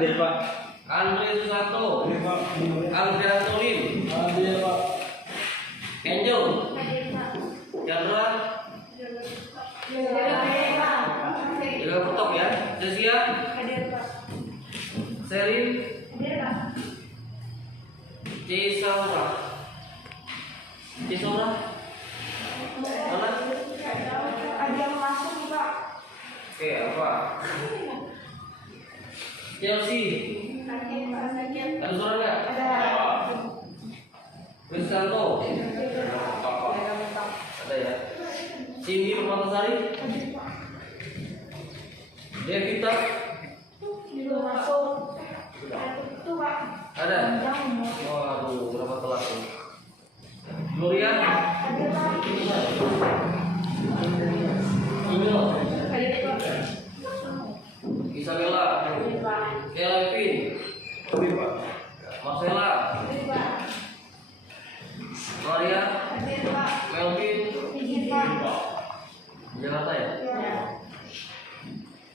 Hadir Pak. Andre Susanto. Hadir Pak. Andre Antonin. Hadir Pak. Angel. Chandra. Jaga Petok ya. Cesia. Serin. Cisaura. Cisaura. Mana? Oke, apa? Chelsea. Ada suara nggak? Rizkanto. Ada ya. Cindy Permatasari. Devita. Ada. Waduh, berapa telat tuh? Gloria. Email. Isabella. Kelvin. Marcella. Maria. Melvin. Jakarta ya?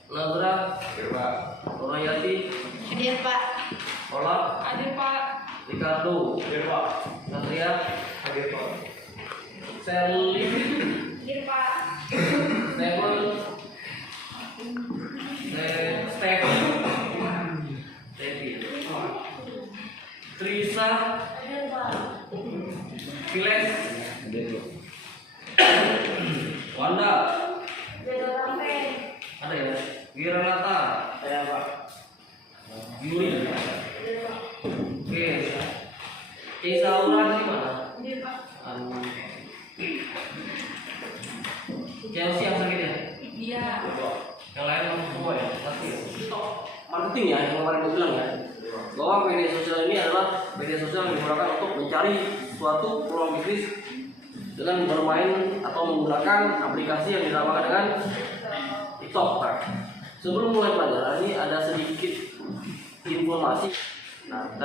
Nazra. Nurayati. Hadir Pak. Ola. Hadir Pak. Ricardo. Satria. Sally. Hadir Pak. Stephen. Stephen. Trisa. Hadir Pak. Files. Wanda. Ada ya? Wiranata. Saya Pak. Yuri. Oke. Isaura di mana? Hadir Pak. Chelsea yang sakit ya? Iya. Yang lain langsung semua ya? Pasti ya? Marketing ya, yang kemarin gue bilang ya, bahwa media sosial ini adalah media sosial yang digunakan untuk mencari suatu peluang bisnis dengan bermain atau menggunakan aplikasi yang dinamakan dengan TikTok. Nah, sebelum mulai pelajaran ini ada sedikit informasi. Nah,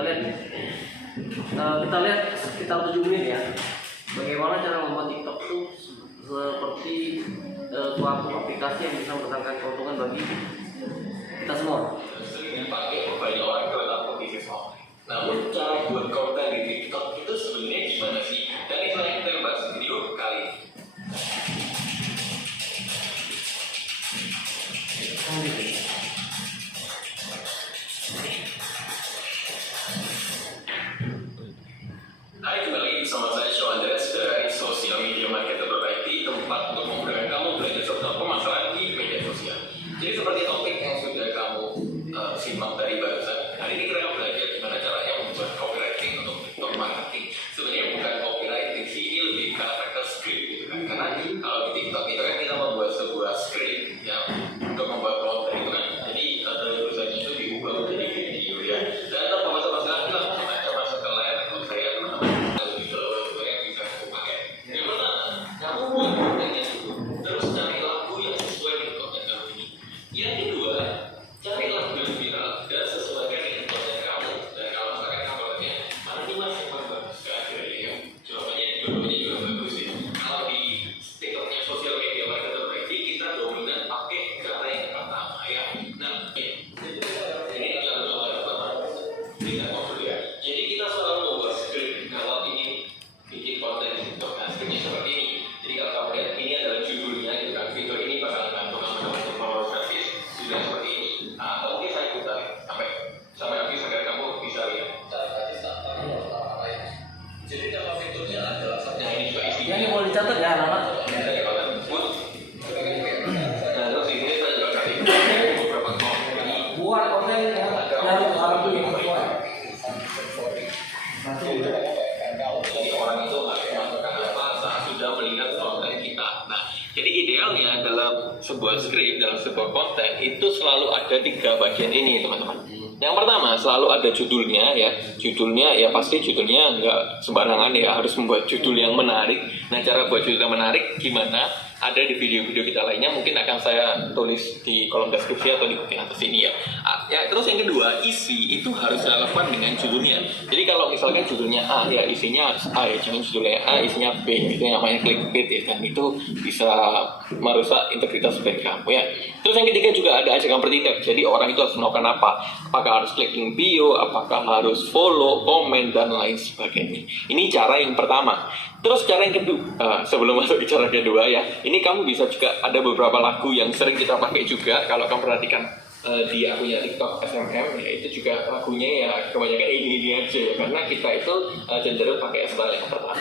kita lihat sekitar 7 menit ya. Bagaimana cara membuat TikTok itu seperti suatu aplikasi yang bisa mendatangkan keuntungan bagi kita semua. Sering dipakai banyak orang kalau dapat bisnis online. Namun cara buat konten di TikTok itu sebenarnya gimana sih? Dan itu yang kita bahas di video kali ini. Hai, kembali lagi bersama saya Show Andreas dari Social Media Marketer IT, tempat untuk memudahkan kamu belajar soal pemasaran di media sosial. Jadi seperti topik yang sudah kamu simak dari barusan, hari ini kita akan belajar gimana caranya membuat copywriting untuk TikTok marketing. Sebenarnya bukan copywriting sih, ini lebih ke karakter script gitu kan. Karena kalau di TikTok itu kan kita membuat sebuah script ya untuk membuat konten itu kan. Jadi dari tulisannya itu diubah menjadi video ya. Dan untuk pembahasan masalah kita langsung aja masuk ke layar handphone saya teman-teman. Lebih dulu yang bisa aku pakai. Yang pertama, kamu buat kontennya dulu. Terus cari lagu yang sesuai dengan konten kamu ini. Yang kedua, cari lagu yang viral dan sesuaikan dengan konten kamu. Dan kalau misalkan kamu kontennya mana nih mas yang paling bagus kira-kira ya. Jawabannya dua-duanya juga bagus ya. Kalau di TikToknya sosial media marketer IT kita dominan pakai cara yang pertama ya. Nah, ini adalah contoh yang pertama. Kita mau ya. Jadi kita selalu membuat script kalau ingin bikin konten di TikTok. Nah, scriptnya seperti ini. Jadi kalau kamu lihat ini adalah judulnya gitu kan. Fitur ini bakal membantu kamu untuk follow service sudah seperti ini. Nah, atau mungkin saya putar sampai habis agar kamu bisa lihat. Cara kasih starter apa ya? Jadi nama fiturnya adalah yang ini juga isinya. Yang boleh dicatat ya anak-anak. Terus ini saya juga kasih beberapa konten. Buat konten yang harus Jadi orang itu harus melakukan apa saat sudah melihat konten kita. Nah, jadi idealnya dalam sebuah script, dalam sebuah konten itu selalu ada 3 bagian ini, teman-teman. Yang pertama selalu ada judulnya ya. Judulnya ya pasti judulnya nggak sembarangan ya, harus membuat judul yang menarik. Nah, cara buat judul yang menarik gimana? ada di video-video kita lainnya, mungkin akan saya tulis di kolom deskripsi atau di booking atas ini ya. Ya, terus yang kedua, isi itu harus relevan dengan judulnya. Jadi kalau misalkan judulnya A, ya isinya harus A ya, jangan judulnya A, isinya B, itu namanya clickbait ya, dan itu bisa merusak integritas brand kamu ya. Terus yang ketiga juga ada ajakan bertindak, jadi orang itu harus melakukan apa? Apakah harus clicking bio, apakah harus follow, komen, dan lain sebagainya. Ini cara yang pertama. Terus cara yang kedua, sebelum masuk ke cara kedua ya, ini kamu bisa juga ada beberapa lagu yang sering kita pakai juga. Kalau kamu perhatikan di akunnya TikTok SMM, ya itu juga lagunya ya kebanyakan ini aja ya, karena kita itu cenderung pakai style yang pertama.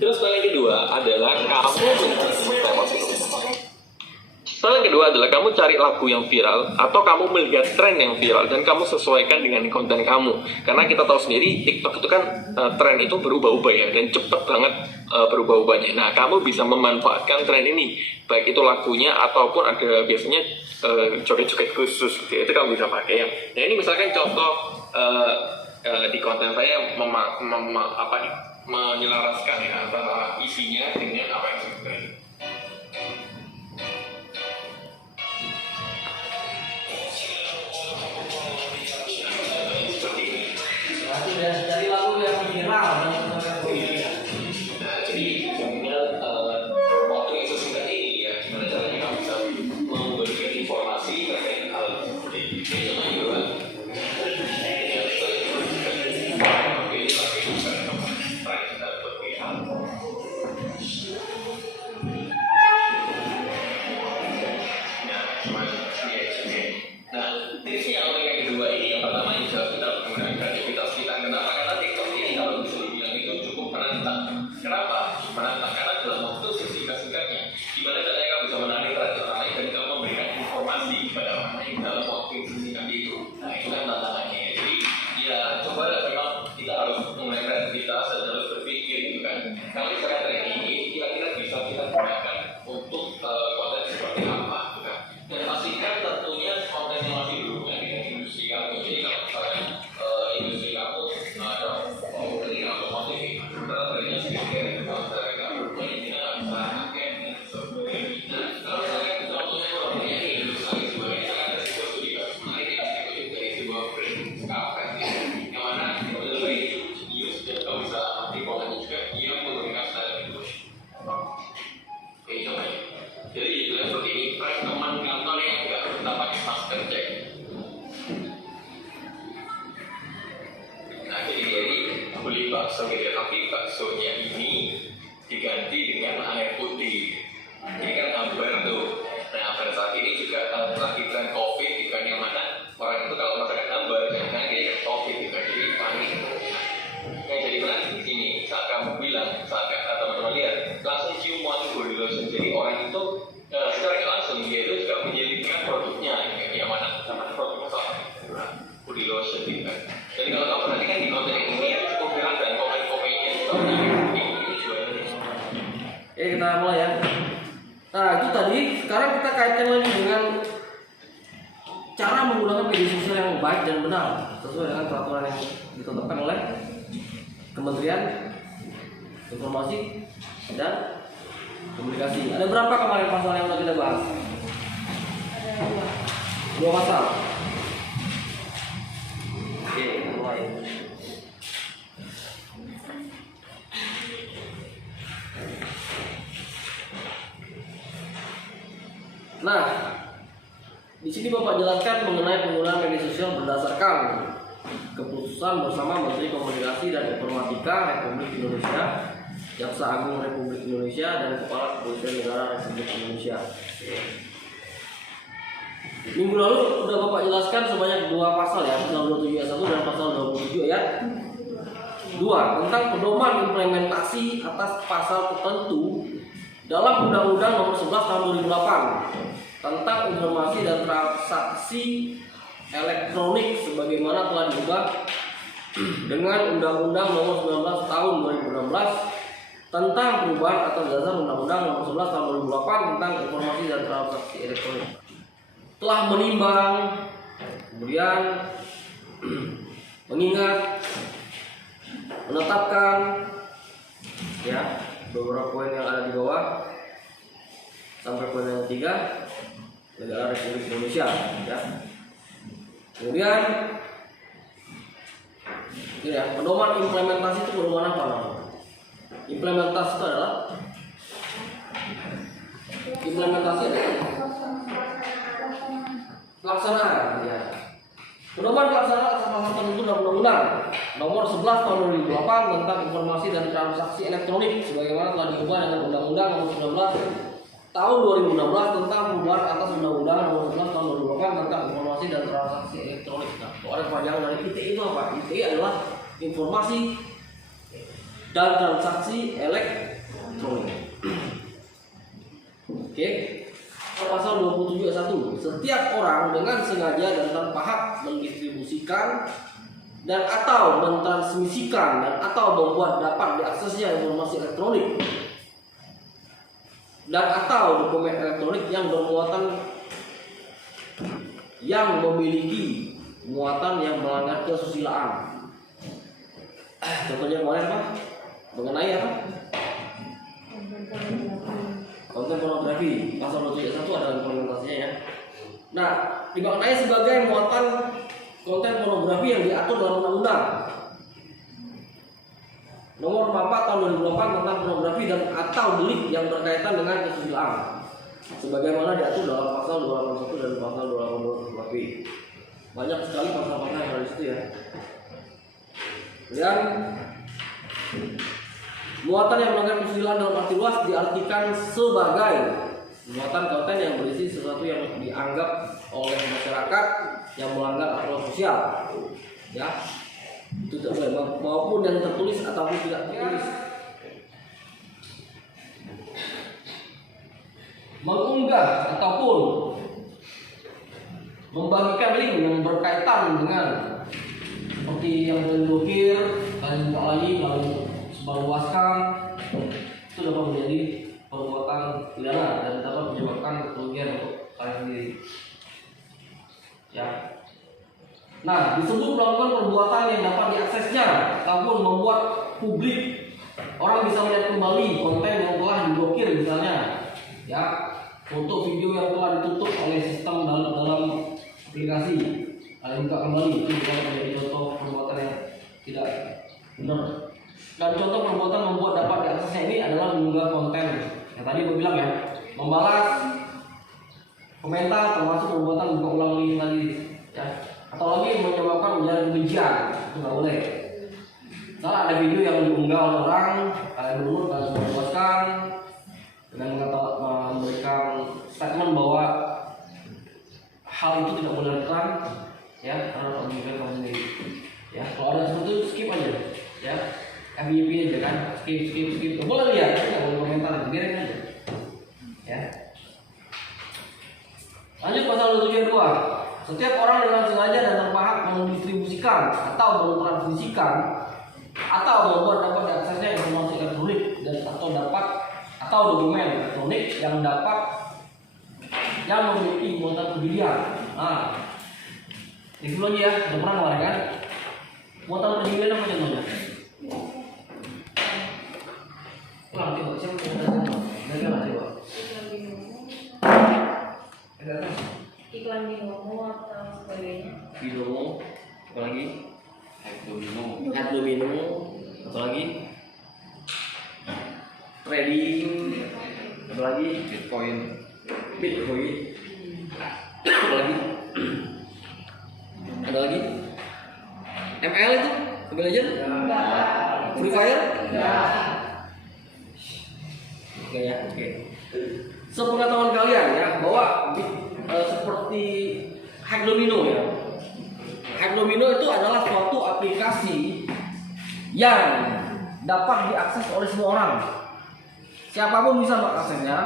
Terus style yang kedua adalah kamu Style yang kedua adalah kamu cari lagu yang viral atau kamu melihat tren yang viral dan kamu sesuaikan dengan konten kamu. Karena kita tahu sendiri TikTok itu kan tren itu berubah-ubah ya, dan cepet banget berubah-ubahnya. Nah, kamu bisa memanfaatkan tren ini, baik itu lagunya ataupun ada biasanya joget-joget khusus gitu. Itu kamu bisa pakai ya. Nah, ini misalkan contoh di konten saya menyelaraskan ya antara isinya dengan apa yang sebenarnya. Dari lagu yang viral Jadi tinggal waktu yang sesingkat ini ya, gimana caranya kamu bisa memberikan informasi terkait hal seperti ini. Contohnya juga nah, tipsnya yang kedua ini, yang pertama ini harus kita menggunakan kreativitas kita. Kenapa? Karena TikTok ini kalau bisa dibilang itu cukup menantang. Kenapa? Menantang karena dalam waktu sesingkat-singkatnya, gimana caranya kamu bisa menarik perhatian orang lain dan kamu memberikan informasi kepada orang lain dalam waktu yang sesingkat itu. Nah, itu kan tantangannya. Jadi ya coba memang kita harus mulai kreativitas dan harus berpikir gitu kan. Kalau misalkan tren ini kira-kira bisa kita gunakan untuk konten seperti apa gitu kan. Dan pastikan tentunya konten yang masih berhubungan dengan industri kamu. Jadi kalau misalnya industri kamu ada ini atau motif, sementara trennya sedikit, kalau misalnya kamu bermain kita nggak bisa pakai dan sebagainya. Kalau misalnya contohnya kurangnya ini industri sebagainya, ada sebuah studi kasus menarik yang dikutip dari sebuah brand kafe yang mana menurut saya itu jenius dan kamu bisa amati polanya juga dia menggunakan style itu. Oke, contohnya. Jadi itu seperti ini, prank teman kantor yang nggak kita pakai masker cek. Nah, jadi beli bakso gitu, tapi baksonya ini diganti dengan air putih. Ini kan hambar tuh. Nah, pada saat ini juga lagi tren COVID gitu kan, yang mana orang itu kalau makan hambar jangan dia COVID gitu kan, jadi panik. Nah, jadi menarik di sini saat kamu bilang, saat teman-teman lihat, langsung cium wangi body lotion. Jadi orang itu secara langsung dia itu juga menyelipkan produknya, yang mana produknya sama body lotion gitu kan. Jadi kalau kamu perhatikan di konten ini cukup viral dan komen-komennya juga ini jualannya. kita mulai ya. Nah, itu tadi. Sekarang kita kaitkan lagi dengan cara menggunakan media sosial yang baik dan benar sesuai dengan peraturan yang ditetapkan oleh Kementerian Informasi dan Komunikasi. Ada berapa kemarin pasal yang sudah kita bahas? Dua pasal. Oke, mulai. Nah, di sini Bapak jelaskan mengenai penggunaan media sosial berdasarkan keputusan bersama Menteri Komunikasi dan Informatika Republik Indonesia, Jaksa Agung Republik Indonesia, dan Kepala Kepolisian Negara Republik Indonesia. Minggu lalu sudah Bapak jelaskan sebanyak dua pasal ya, pasal 27 ayat 1 dan pasal 27 ayat 2 tentang pedoman implementasi atas pasal tertentu dalam Undang-Undang Nomor 11 Tahun 2008 tentang informasi dan transaksi elektronik sebagaimana telah diubah dengan Undang-Undang Nomor 19 Tahun 2016 tentang perubahan atas dasar Undang-Undang Nomor 11 Tahun 2008 tentang informasi dan transaksi elektronik. Telah menimbang, kemudian mengingat, menetapkan ya beberapa poin yang ada di bawah. sampai poin yang ketiga, negara Republik Indonesia, ya. Kemudian ya, pedoman implementasi itu pedoman apa namanya? Implementasi itu adalah pelaksanaan, ya. Pedoman pelaksanaan atas tertentu dalam Undang-Undang Nomor 11 Tahun 2008 tentang informasi dan transaksi elektronik sebagaimana telah diubah dengan Undang-Undang Nomor 19 Tahun 2016 tentang perubahan atas Undang-Undang Nomor 11 Tahun 2008 tentang informasi dan transaksi elektronik. Nah, kalau kepanjangan dari ITE itu apa? ITE adalah informasi dan transaksi elektronik. Oke. Pasal 27 ayat 1. Setiap orang dengan sengaja dan tanpa hak mendistribusikan dan atau mentransmisikan dan atau membuat dapat diaksesnya informasi elektronik dan atau dokumen elektronik yang bermuatan yang memiliki muatan yang melanggar kesusilaan. Contohnya kemarin apa? Mengenai apa? Konten pornografi. Pasal 27 ayat 1 ada implementasinya, ya. Nah, dimaknai sebagai muatan konten pornografi yang diatur dalam Undang-Undang Nomor 44 Tahun 2008 tentang pornografi dan atau delik yang berkaitan dengan kesusilaan, sebagaimana diatur dalam pasal 281 dan pasal 282 KUHP. Banyak sekali pasal-pasal yang ada di situ, ya. Kemudian muatan yang melanggar kesusilaan dalam arti luas diartikan sebagai muatan konten yang berisi sesuatu yang dianggap oleh masyarakat yang melanggar aturan sosial, ya. Itu tidak boleh, maupun yang tertulis ataupun tidak tertulis. Mengunggah ataupun membagikan link yang berkaitan dengan seperti yang diblokir, kalian buka lagi, lalu sebarluaskan, itu dapat menjadi perbuatan pidana dan dapat menyebabkan kerugian untuk kalian sendiri, ya. Nah, disebut melakukan perbuatan yang dapat diaksesnya ataupun membuat publik orang bisa melihat kembali konten yang telah diblokir, misalnya, ya, foto video yang telah ditutup oleh sistem dalam aplikasi, kalian buka kembali, itu bisa menjadi contoh perbuatan yang tidak benar. Dan contoh perbuatan membuat dapat diaksesnya ini adalah mengunggah konten yang tadi gue bilang, ya, membalas komentar, termasuk perbuatan buka ulang link lagi, ya. Atau lagi menyebabkan ujaran kebencian, itu nggak boleh. Misalnya ada video yang diunggah oleh orang, kalian download dan meluaskan dengan memberikan statement bahwa hal itu tidak boleh dilakukan, ya, karena menunjukkan kamu sendiri, ya. Kalau ada seperti itu skip aja, ya, FYP aja kan, skip. Nggak boleh lihat, nggak boleh komentar, biarin aja, ya. Lanjut pasal 27 Setiap orang dengan sengaja dan tanpa hak mendistribusikan atau mentransmisikan atau membuat dapat diaksesnya informasi elektronik dan atau dokumen elektronik yang memiliki muatan perjudian. Nah, itu lagi, ya, udah pernah kemarin kan? Muatan perjudian apa contohnya? Ulang coba, siapa yang coba? Iklan binomo atau sebagainya. Binomo, apa lagi? Head domino, apa lagi? Trading, apa lagi? Bitcoin, apa lagi? Ada lagi? ML itu, Mobile Legends? Free Fire? Oke, ya, oke. Sepengetahuan kalian, ya, bahwa seperti hack domino, ya. Hack domino itu adalah suatu aplikasi yang dapat diakses oleh semua orang. Siapapun bisa mengaksesnya,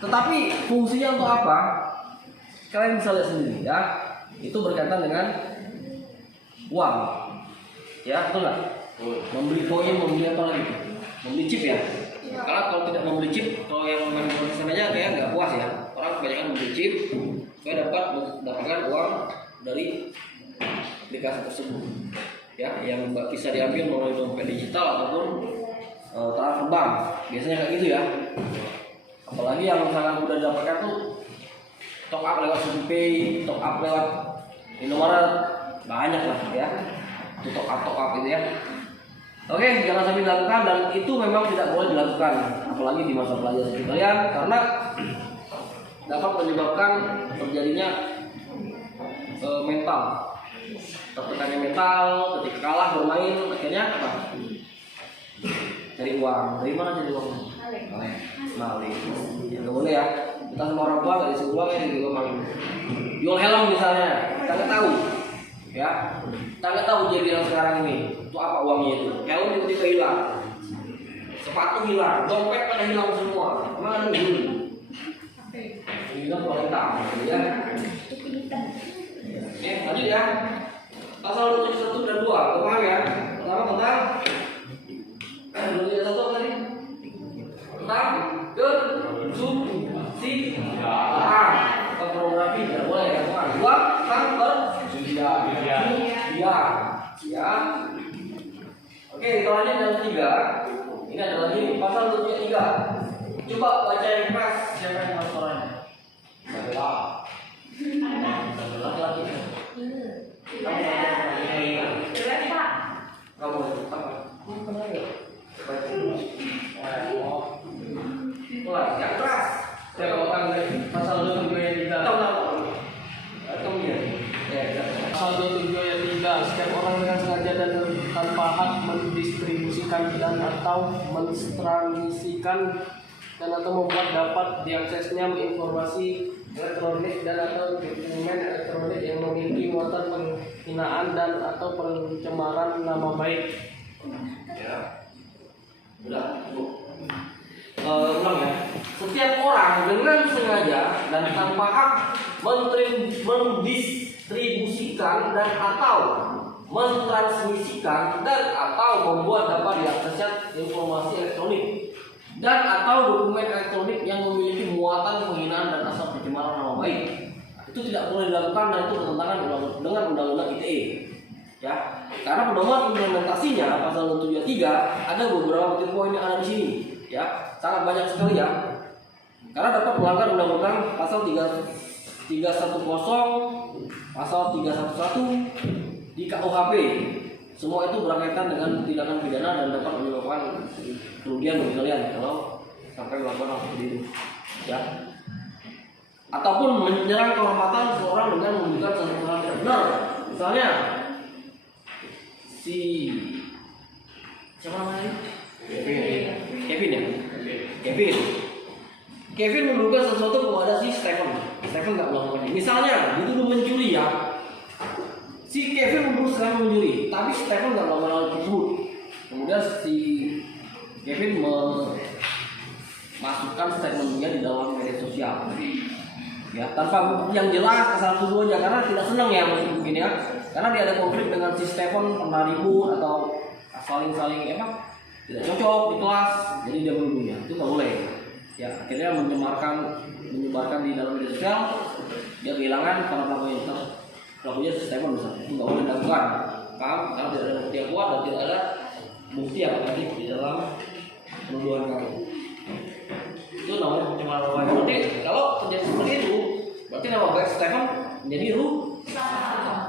tetapi fungsinya untuk apa? Kalian bisa lihat sendiri, ya. Itu berkaitan dengan uang, ya, betul nggak? Membeli koin, membeli apa lagi? Membeli chip, ya. Karena kalau tidak membeli chip, kalau yang main di sana aja kayak nggak puas, ya. Orang kebanyakan membeli chip supaya dapat mendapatkan uang dari aplikasi tersebut, ya, yang bisa diambil melalui dompet digital ataupun transfer bank. Biasanya kayak gitu, ya. Apalagi yang sangat mudah didapatkan tuh top up lewat CPay, top up lewat Indomaret, banyak lah ya. Itu top up gitu ya. Oke, jangan sampai dilakukan, dan itu memang tidak boleh dilakukan, apalagi di masa pelajaran seperti kalian, karena dapat menyebabkan terjadinya mental, tertekannya mental ketika kalah bermain, akhirnya apa? Cari uang. Dari mana cari uang? Maling. Ya nggak boleh ya. Kita sama orang tua nggak disuruh uang ya di rumah. Jual helm misalnya, kita nggak tahu, ya. Kita nggak tahu jadi yang sekarang ini itu apa uangnya itu. Helm tiba-tiba hilang, sepatu hilang, dompet pada hilang semua. Mana dulu? Hilang kalau hitam, ya. Oke, lanjut ya. Pasal 21 dan 2, paham ya? Pertama tentang 21 tadi tentang kesusilaan atau pornografi, tidak boleh ya, bukan. Dua tentang perjudian, ya. Oke, kita lanjut yang ketiga. Ini adalah ini pasal 23. Coba baca yang keras, siapa yang masuk orangnya? Laki-laki. Kamu apa? Yang keras. Setiap orang dari pasal 27 ayat 3. Pasal 27 ayat 3, setiap orang dengan sengaja dan tanpa hak mendistribusikan dan atau mentransmisikan dan atau membuat dapat diaksesnya informasi elektronik dan atau dokumen elektronik yang memiliki muatan penghinaan dan atau pencemaran nama baik. Ya. Udah, ulang ya. Setiap orang dengan sengaja dan tanpa hak mendistribusikan dan atau mentransmisikan dan atau membuat dapat diaksesnya informasi elektronik dan atau dokumen elektronik yang memiliki muatan penghinaan dan asal pencemaran nama baik, itu tidak boleh dilakukan dan itu bertentangan dengan undang-undang ITE. Ya, karena pedoman implementasinya pasal 73 ada beberapa titik poin yang ada di sini. Ya, sangat banyak sekali ya. Karena dapat melanggar undang-undang pasal 310, pasal 311 di KUHP. Semua itu berkaitan dengan tindakan pidana dan dapat menyebabkan kerugian bagi kalian kalau sampai melakukan hal seperti itu. Ya. Ataupun menyerang kehormatan seseorang dengan menunjukkan sesuatu yang tidak benar. Misalnya siapa namanya? Kevin menduga sesuatu kepada si Stephen nggak melakukannya. Misalnya dituduh mencuri ya, si Kevin menuduh Stephen mencuri, tapi Stephen nggak melakukan hal tersebut. Kemudian si Kevin memasukkan statementnya di dalam media sosial, ya tanpa bukti yang jelas, asal tuduhannya karena tidak senang ya mungkin ya, karena dia ada konflik dengan si Stephen, pernah ribut atau saling tidak cocok di kelas, jadi dia menuduhnya. Itu nggak boleh. Ya, akhirnya menyebarkan di dalam media sosial, dia kehilangan para pelakunya si Stephen misalnya. Itu nggak boleh dilakukan. Paham? Karena tidak ada bukti yang kuat dan tidak ada bukti yang tadi di dalam penuduhan kamu. Itu namanya pencemaran nama baik. Berarti kalau terjadi seperti itu, berarti nama baik Stephen menjadi rusak.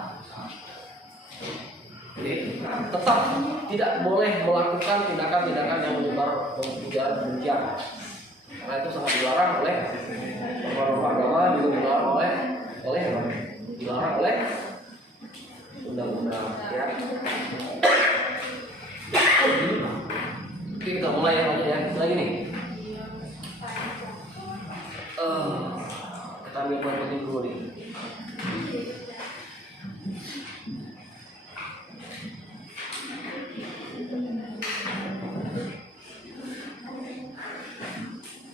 Jadi tetap tidak boleh melakukan tindakan-tindakan yang menyebar ujaran kebencian, karena itu sangat dilarang oleh norma agama, juga dilarang oleh undang-undang. Ya. Oke, kita mulai yang lanjut ya. Lagi nih. Kita ambil poin penting dulu nih.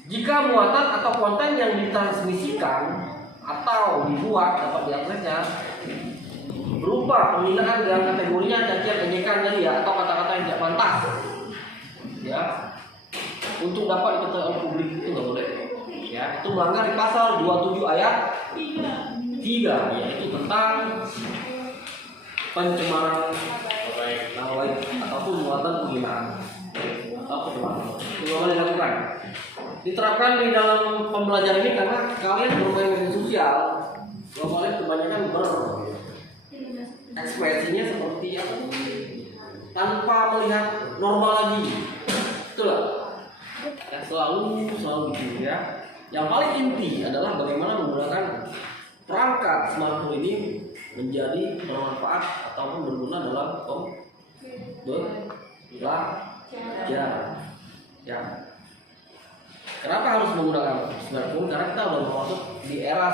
Jika muatan atau konten yang ditransmisikan atau dibuat dapat diaksesnya berupa penghinaan dengan kategorinya cacian, ejekan tadi ya, atau kata-kata yang tidak pantas, ya, untuk dapat diketahui oleh publik, itu nggak boleh. Ya, itu melanggar di pasal 27 ayat 3, yaitu tentang pencemaran nama baik ataupun muatan penghinaan atau pencemaran. Itu nggak boleh dilakukan. diterapkan di dalam pembelajaran ini karena kalian bermain media sosial, kalian kebanyakan berekspresinya seperti apa? Tanpa melihat normal lagi, betul lah. Ya, selalu gitu ya. Yang paling inti adalah bagaimana menggunakan perangkat smartphone ini menjadi bermanfaat ataupun berguna dalam belajar. Ya. Kenapa harus menggunakan smartphone? Karena kita sudah masuk di era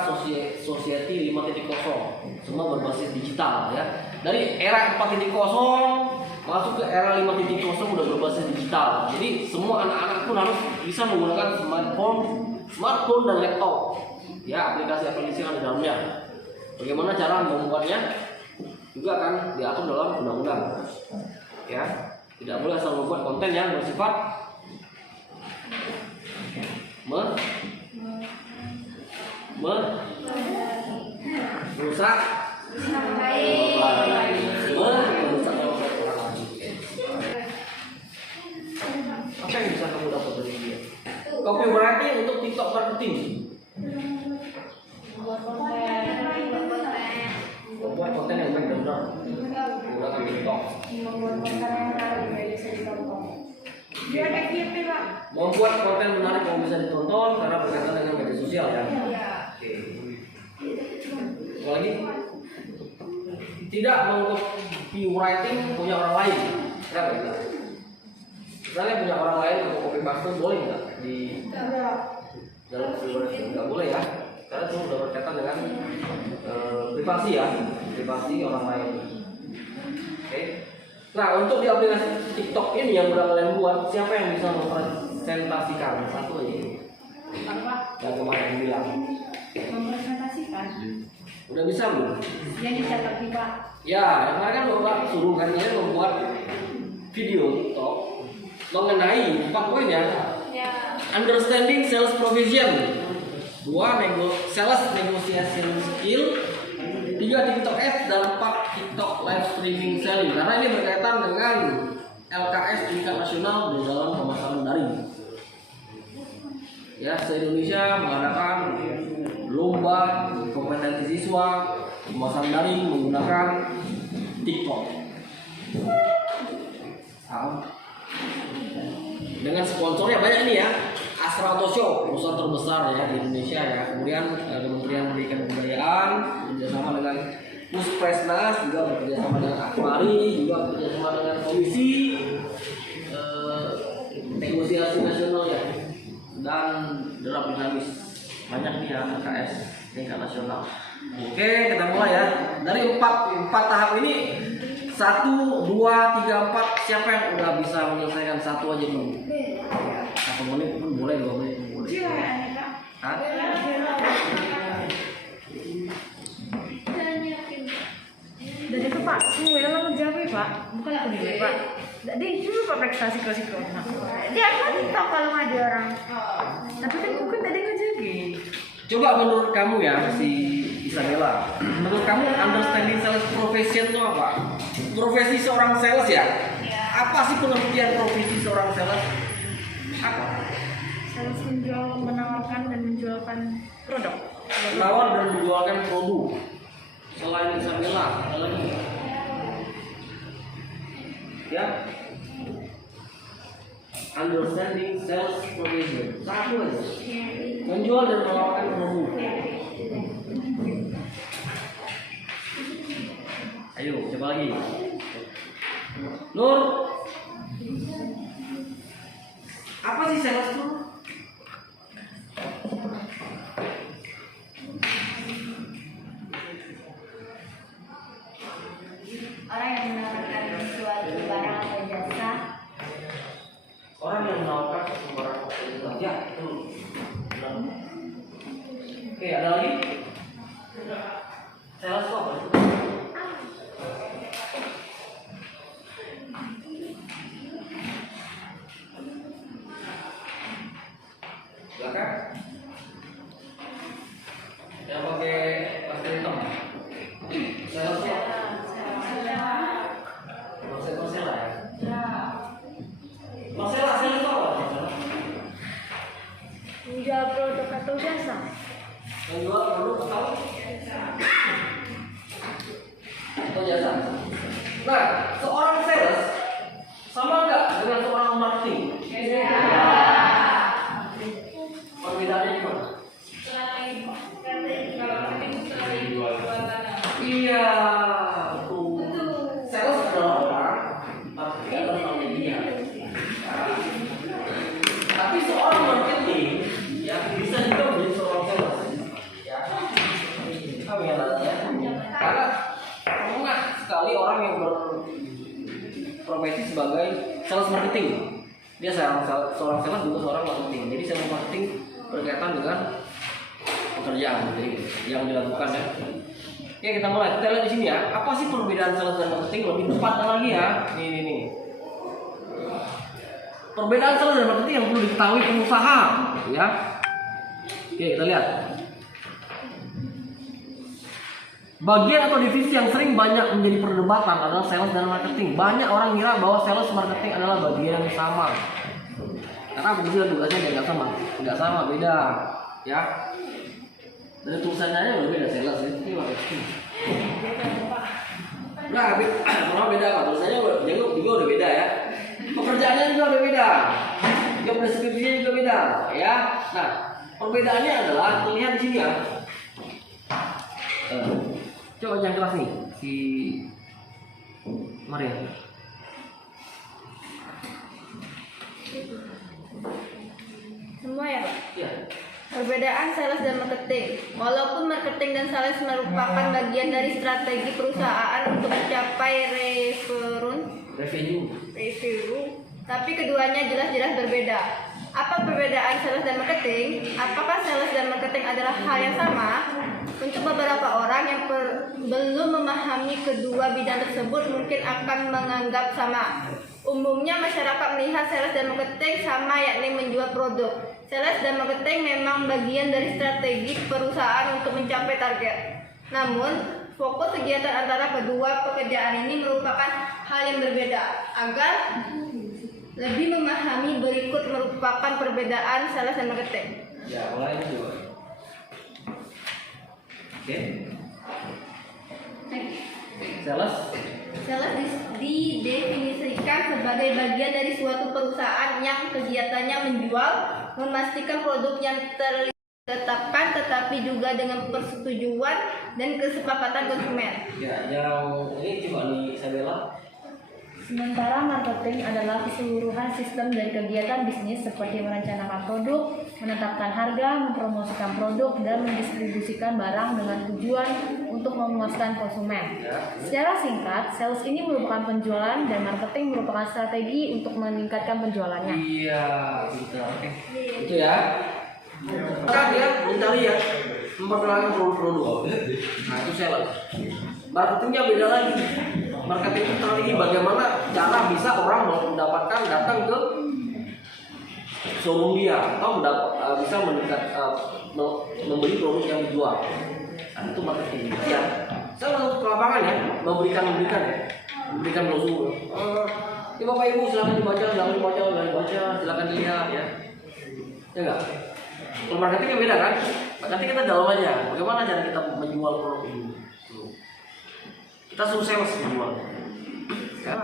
society 5.0, semua berbasis digital ya. Dari era 4.0 masuk ke era 5.0 udah berbasis digital. Jadi semua anak-anak pun harus bisa menggunakan smartphone dan laptop. Ya, aplikasi-aplikasi yang ada di dalamnya. Bagaimana cara membuatnya juga akan diatur dalam undang-undang. Ya, tidak boleh asal membuat konten yang bersifat merusak apa yang bisa kamu dapat dari dia? Copywriting untuk TikTok marketing. Membuat konten yang baik dan benar menggunakan TikTok. Membuat konten menarik yang bisa ditonton karena berkaitan dengan media sosial ya. Oke. Lagi tidak mengutuk copywriting punya orang lain, ya gitu. Misalnya punya orang lain untuk copy paste boleh nggak di dalam copywriting? Nggak boleh ya, karena itu sudah berkaitan dengan privasi ya, privasi orang lain. Oke. Nah, untuk di aplikasi TikTok ini yang udah kalian buat, siapa yang bisa mempresentasikan? Satu aja. Apa? Yang kemarin bilang. Mempresentasikan? Udah bisa belum? Yang dicatat tiba. Ya, yang kemarin kan Bapak suruh kan dia membuat video TikTok mengenai 4 poin ya. Ya. Understanding sales provision. 2. Sales negotiation skill. 3. TikTok Ads dan 4. TikTok live streaming selling. Karena ini berkaitan dengan LKS tingkat nasional di dalam pemasaran daring. Ya, se-Indonesia mengadakan lomba kompetensi siswa pemasaran daring menggunakan TikTok. Dengan sponsornya banyak nih ya. Astra Auto Show, perusahaan terbesar ya di Indonesia ya. Kemudian Kementerian Pendidikan dan Kebudayaan bekerjasama dengan Puspresnas, juga bekerjasama dengan Akmari, juga bekerjasama dengan Komisi Negosiasi Nasional ya, dan derap dinamis. Banyak nih ya LKS tingkat nasional. Oke, kita mulai ya. Dari 4 tahap ini 1, 2, 3, 4. Siapa yang udah bisa menyelesaikan satu aja dulu? 1 menit pun boleh, 2 menit pun boleh. Hah? Dan itu Pak, semua dalam menjawab Pak, bukan aku nih Pak. Jadi dulu Pak prestasi klasik corona. Dia akan TikTok kalau ada orang. Tapi kan bukan tadi ngejagi. Coba menurut kamu ya si Isabella, menurut kamu understanding sales profession itu apa? Profesi seorang sales ya? Apa sih pengertian profesi seorang sales? Apa? Sales menjual, menawarkan dan menjualkan produk. Menawar dan menjualkan produk. Selain Isabella, ada lagi? Ya? Understanding sales profession. Satu aja. Menjual dan menawarkan produk. Ayo, coba lagi. Nur, apa sih sales itu? Orang yang menawarkan suatu barang atau jasa. Orang yang menawarkan suatu barang atau jasa. Ya, betul. Oke, ada lagi? Sales itu apa? Silakan. Yang pakai masker hitam. Sales itu apa? Marcella ya? Marcella, sales itu apa? menjual produk atau jasa. Menjual produk atau jasa. Nah, seorang sales sama nggak dengan seorang marketing? Perbedaannya gimana? Iya, betul. Sales adalah orang, marketing adalah media. Tapi seorang marketing ya bisa juga menjadi seorang sales. Ya, kami ya, karena banyak sekali orang yang berprofesi sebagai sales marketing. Dia seorang sales juga seorang marketing. Jadi sales marketing berkaitan dengan pekerjaan yang dilakukan ya. Oke, kita mulai. Kita lihat di sini ya. Apa sih perbedaan sales dan marketing? Lebih tepatnya lagi ya. Nih. Perbedaan sales dan marketing yang perlu diketahui pengusaha, ya. Oke, kita lihat. Bagian atau divisi yang sering banyak menjadi perdebatan adalah sales dan marketing. Banyak orang mengira bahwa sales marketing adalah bagian yang sama. Karena berbeda tugasnya nggak sama, beda, ya. Dari tulisannya udah beda sales ini marketing. Nah, malah beda kan tulisannya juga udah beda ya. Pekerjaannya juga udah beda. Job deskripsinya juga beda, ya. Nah, perbedaannya adalah terlihat di sini ya. Coba yang kelas nih si Maria. Semua ya Pak? Iya. Perbedaan sales dan marketing. Walaupun marketing dan sales merupakan bagian dari strategi perusahaan untuk mencapai Revenue. tapi keduanya jelas-jelas berbeda. Apa perbedaan sales dan marketing? Apakah sales dan marketing adalah hal yang sama? Untuk beberapa orang yang belum memahami kedua bidang tersebut mungkin akan menganggap sama. Umumnya masyarakat melihat sales dan marketing sama, yakni menjual produk. Sales dan marketing memang bagian dari strategi perusahaan untuk mencapai target. Namun, fokus kegiatan antara kedua pekerjaan ini merupakan hal yang berbeda. Agar lebih memahami, berikut merupakan perbedaan sales dan marketing. Ya, mulai dulu. Oke. Sales didefinisikan sebagai bagian dari suatu perusahaan yang kegiatannya menjual, memastikan produk yang ditetapkan, tetapi juga dengan persetujuan dan kesepakatan konsumen. Ya, yang ini coba nih Isabella. Sementara marketing adalah keseluruhan sistem dari kegiatan bisnis seperti merencanakan produk, menetapkan harga, mempromosikan produk, dan mendistribusikan barang dengan tujuan untuk memuaskan konsumen. Secara singkat, sales ini merupakan penjualan dan marketing merupakan strategi untuk meningkatkan penjualannya. Iya, gitu. Oke. Itu ya. Maka dia mencari ya, memperkenalkan produk-produk. Nah, itu sales. Marketingnya beda lagi. Marketing itu strategi bagaimana cara bisa orang mendapatkan datang ke showroom dia atau bisa membeli produk yang dijual. Nah, itu marketing ya. Saya langsung ke lapangan ya, memberikan brosur. Ya Bapak Ibu silakan dibaca, silakan dilihat ya. Ya enggak? Kalau marketingnya beda kan? Nanti kita dalam aja. Bagaimana cara kita menjual produk ini? Kita suruh sales menjual. Ya.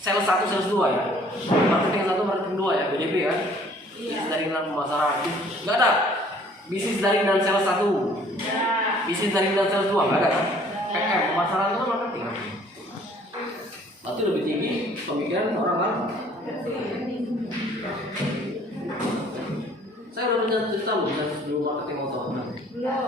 Sales 1, sales 2 ya. Marketing 1, marketing 2 ya, BDP ya. Bisnis daring dan pemasaran. Enggak ada. Bisnis daring dan sales 1. Bisnis daring dan sales 2 enggak ada kan? PM, pemasaran itu marketing. Berarti lebih tinggi pemikiran orang kan? Saya udah pernah cerita loh sebelum marketing motor. Udah.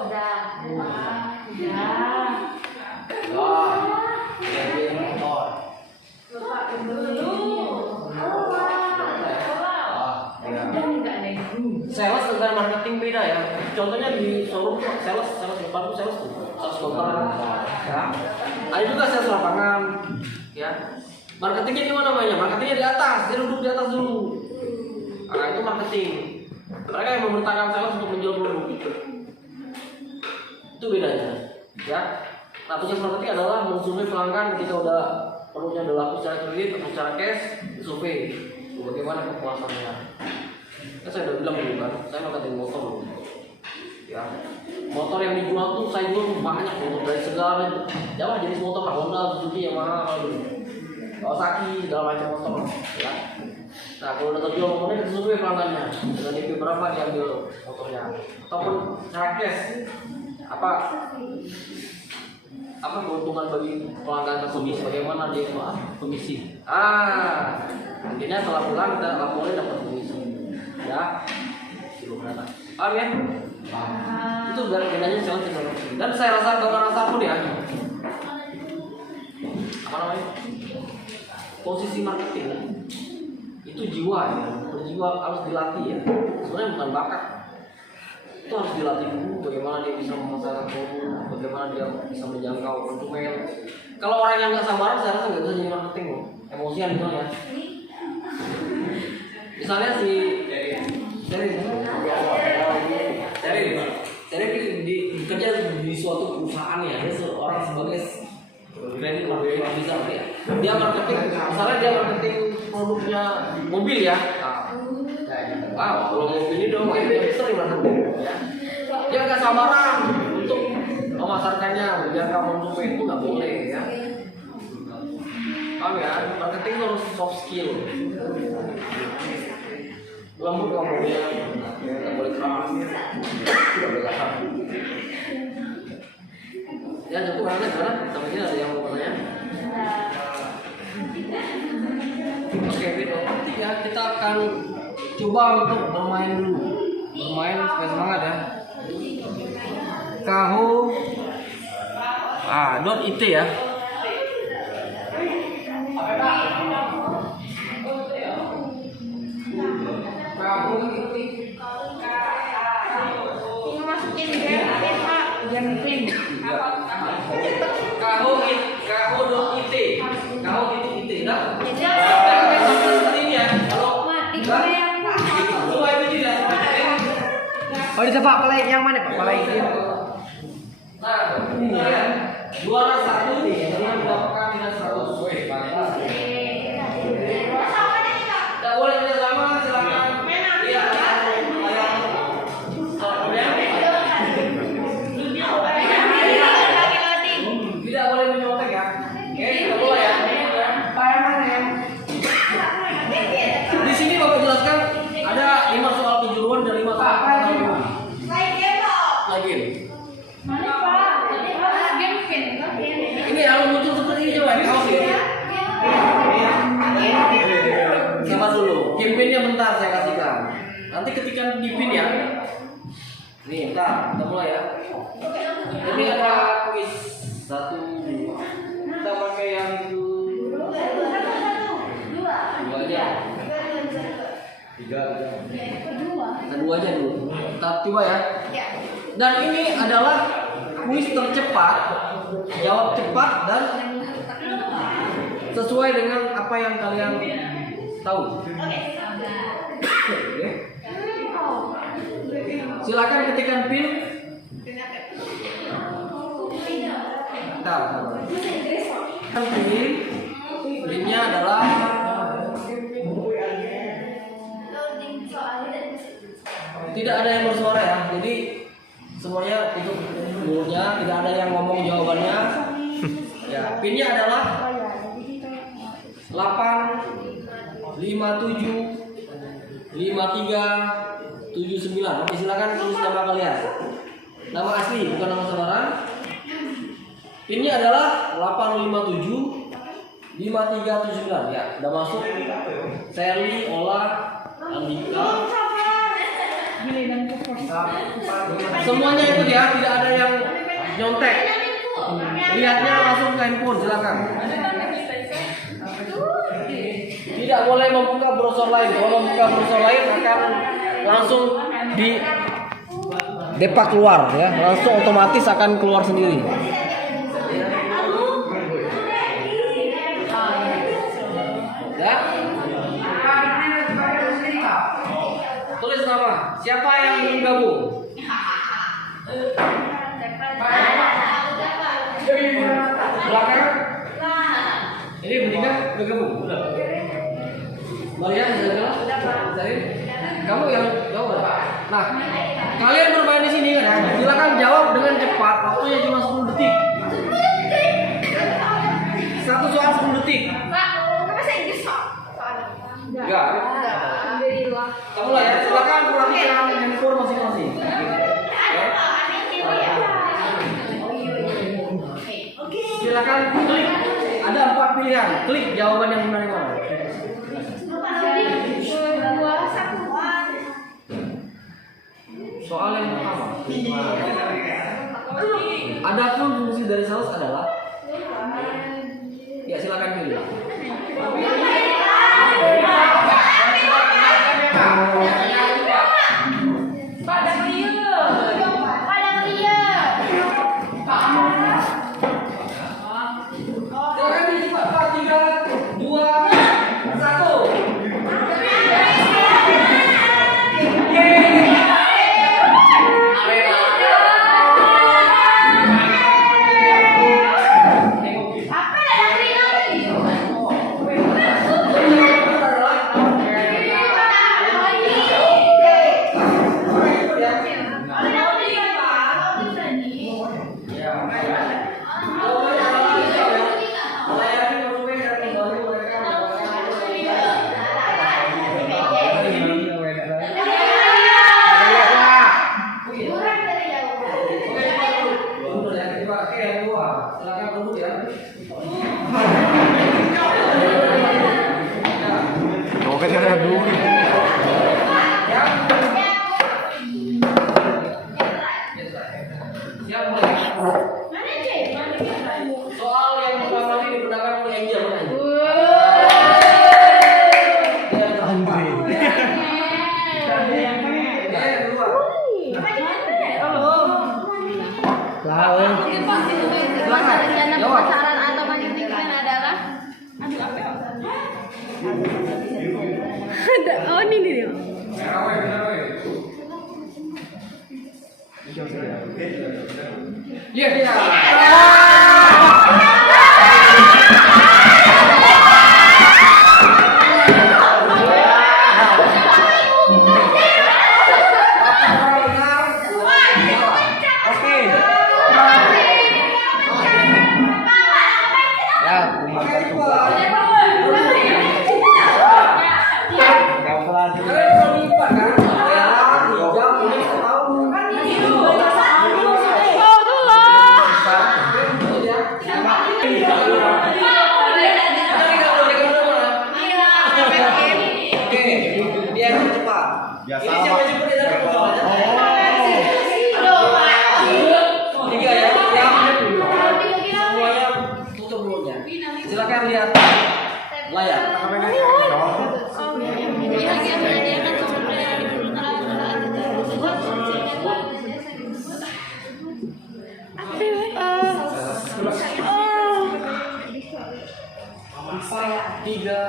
Sales dengan marketing beda ya. Contohnya di showroom tuh sales depan tuh sales counter ya. Ada juga sales lapangan ya. Marketingnya di mana namanya? Marketingnya di atas, dia duduk di atas dulu. Nah, itu marketing. Mereka yang memerintahkan sales untuk menjual produk. Itu bedanya ya. Nah, tugas marketing adalah mensurvei pelanggan ketika udah produknya udah laku secara kredit atau secara cash, survei bagaimana kepuasannya. Kan saya udah bilang dulu kan, saya marketing motor loh. Ya, motor yang dijual tuh saya jual banyak motor dari segala jenis motor lah, Honda, Suzuki, Yamaha, Kawasaki, segala macam motor ya. Nah kalau udah terjual motornya kita sesuai pelanggannya, dengan DP berapa diambil motornya, ataupun cara cash apa keuntungan bagi pelanggan tersebut, bagaimana dia komisi. Intinya setelah pulang kita laporin dapat komisi ya. Paham ya? Itu bedanya sales dan marketing. Dan saya rasa pun ya, apa namanya, posisi marketing itu jiwa ya, berjiwa harus dilatih ya. Sebenarnya bukan bakat, itu harus dilatih dulu. Bagaimana dia bisa memasarkan produk, bagaimana dia bisa menjangkau konsumen. Kalau orang yang nggak samaran, saya rasa nggak bisa jadi marketing loh. Emosian gitu ya. Misalnya si Seri bekerja di suatu perusahaan ya, dia seorang sebagai kredit marketing officer ya. Dia marketing, misalnya dia marketing produknya mobil ya. Wow, kalau mobil ini dong, dia sering marketing ya. Dia nggak samaran untuk memasarkannya, menjangkau konsumen itu nggak boleh ya. Paham ya? Marketing harus soft skill. Lembut ngomongnya, nggak boleh keras, nggak boleh kasar. Ya cukup karena gimana? Sampai sini ada yang mau bertanya? Oke, Vito. Ya kita akan coba untuk bermain dulu, supaya semangat ya. Kaho, .it ya. Masukin game Kaho.it dah. Oh di sepak play yang mana Pak? Play itu. Nah, ya. Juara satu nih, yang mendapatkan minus 100 poin. Tidak boleh bersama, silakan. Iya. Tidak boleh menyontek ya. Oke, tidak boleh ya. Di sini Bapak jelaskan ada 5 soal kejuruan dan 5 soal pengetahuan. Lagi. Mana Pak? Game pin. Ini kalau muncul seperti ini coba kaos ini. Sabar dulu. Game-nya bentar saya kasihkan. Nanti ketika dipin ya. Nih, bentar, kita mulai ya. Ini ada kuis 1, 2. Kita pakai yang itu. 2 aja. 3. Kita 2 aja dulu. Kita coba ya. Dan ini adalah kuis tercepat, jawab cepat dan sesuai dengan apa yang kalian tahu. Oke. Silakan ketikkan pin. Pinnya adalah tidak ada yang bersuara ya, jadi semuanya itu dulunya, tidak ada yang ngomong jawabannya. Ya, pinnya adalah 8 57 53 79. Oke, silakan tulis nama kalian. Nama asli, bukan nama samaran. Pinnya adalah 857 5379. Ya, udah masuk. Sally, Ola, Andika. Semuanya itu ya, tidak ada yang nyontek. Lihatnya langsung ke handphone, silakan. Tidak boleh membuka browser lain. Kalau membuka browser lain akan langsung di depak keluar ya, langsung otomatis akan keluar sendiri. Ya. Tulis nama. Siapa yang ingin gabung? Belakang. Ini bertiga bergabung. Udah. Maria sudah jelas? Cari. Kamu yang jawab. Nah, kalian bermain di sini kan? Silakan jawab dengan cepat. Waktunya cuma 10 detik. Satu soal 10 detik. Enggak. Kamu lah ya. Silakan perhatikan handphone masing-masing. Silakan klik. Ada 4 pilihan. Klik jawaban yang benar yang mana. Soal yang pertama. Adapun fungsi dari sales adalah. Ya silakan pilih. Silakan pilih cepat. 3, 2, 1. Soal yang pertama ini digunakan oleh Angel. Rencana pemasaran atau marketing adalah oh ini dia. Iya. Silakan lihat layar. Tiga.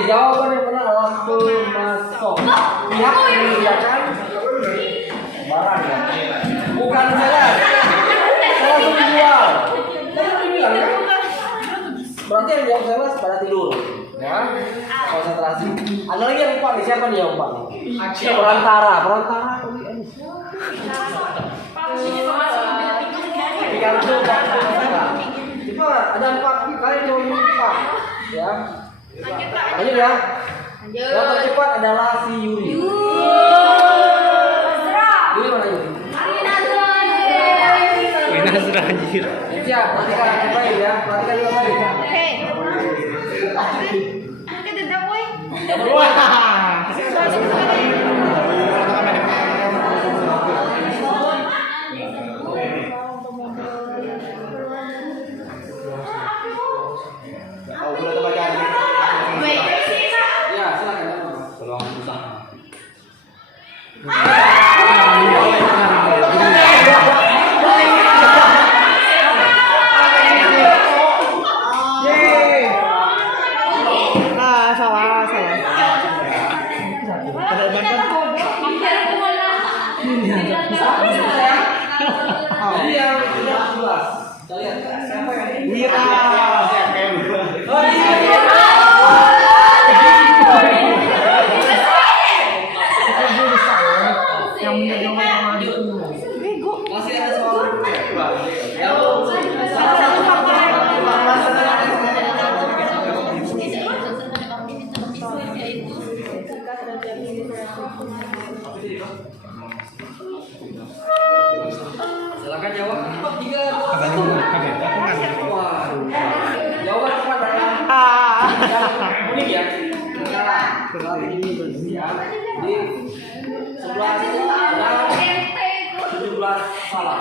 Jawaban yang benar adalah pemasok. Pihak yang menyediakan barang ya. Bukan saya. Saya langsung dijual. Berarti yang jawab saya pada tidur. Ya. Konsentrasi. Ada lagi yang lupa nih, siapa nih yang lupa nih? Perantara. Cepat, ada 4 kali jawab 4. Ya. Lanjut ya. Yang tercepat adalah si Yuri. Yuri mana Yuri? Nazra anjir. Siap, perhatikan baik ya. Perhatikan juga baik. Kita tidak boy. Salah satu faktor yang Silakan jawab. 3, 2, 1. Waduh. Jawaban tepat adalah yang unik ya. Di sebelah benar, 17 salah.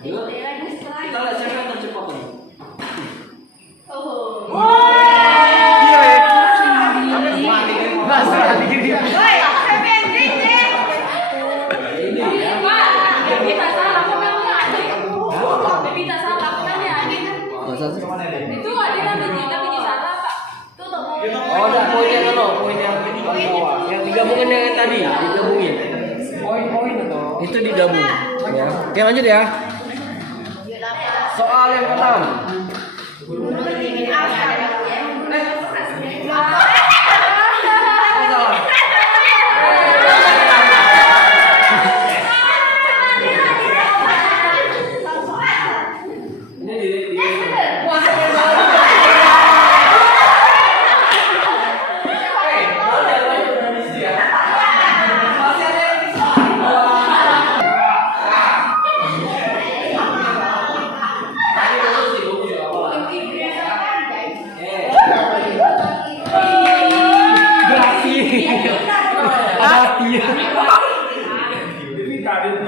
Yuk, kita lihat siapa yang tercepat nih. Oh, ada poinnya kan, poin yang bawah. Yang digabungin dengan yang tadi, digabungin. Poin-poin atau? Itu digabung. Ya. Oke, lanjut ya. Soal yang ke-6.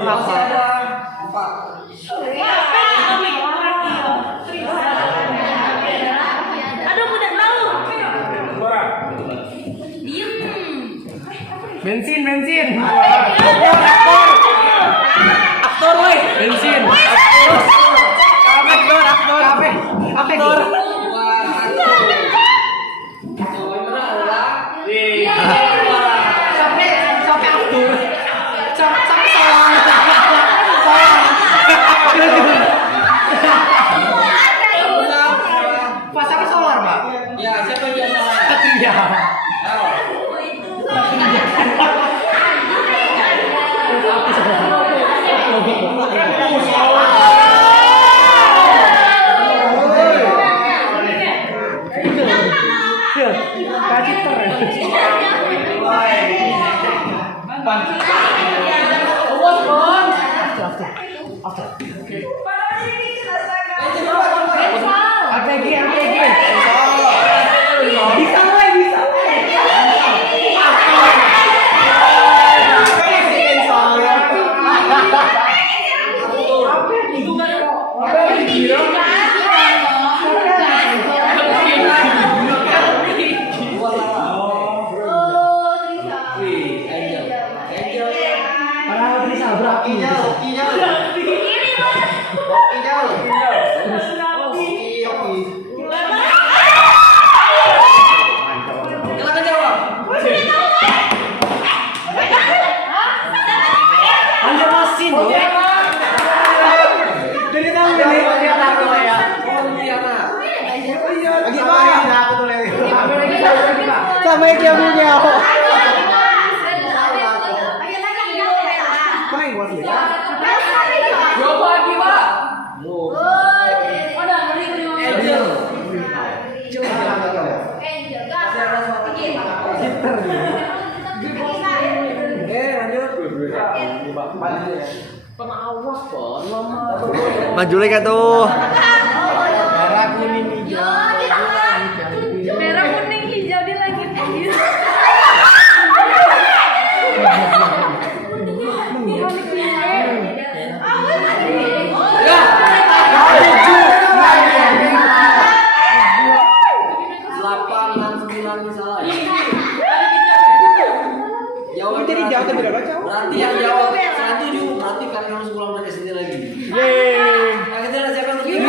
Masih ada 4. Aduh, udah tahu. Diem. Bensin. Aktor, woi. Bensin. Aktor. Pasang solar, Pak. Ya, siapa yang salah? Iya. Silakan jawab. Anda mesin. Dari tahu ini dia tahu ya. Gimana? Aku tuh lagi. Sama yang punya. Coba lagi, Pak. Angel. Pengawas, Pak. Maju lagi tuh. Merah kuning hijau. Merah kuning hijau dia lagi. Jadi jawab berarti yang jawab 1 berarti kalian harus pulang dari sini lagi. Yeay. Nah, kita lihat siapa yang terpilih.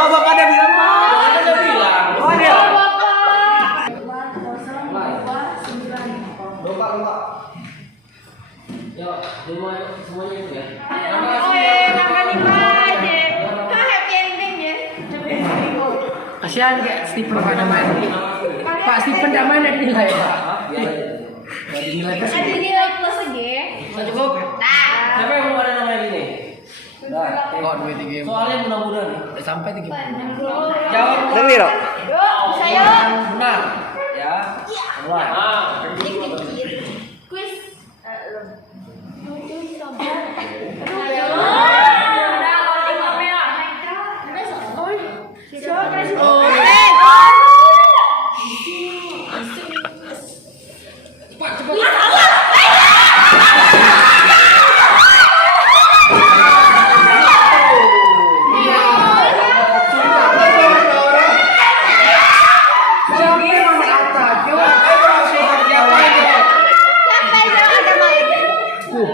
Oh, Bapak ada bilang, Pak. Ada bilang. Oh, dia. Lupa. Yuk, semuanya itu ya. Happy ending ya. Kasihan kayak Stephen Pak namanya. Pak Stephen tidak main nilai Pak. Biar aja. Ada nilai plus lagi. Cukup. Siapa yang belum ada namanya ini? Nah, Kok 2-3 soalnya mudah-mudahan. sampai 3. Jawab. Dengar, Rok. Bisa yuk. Benar. Ya. Mulai. Quiz.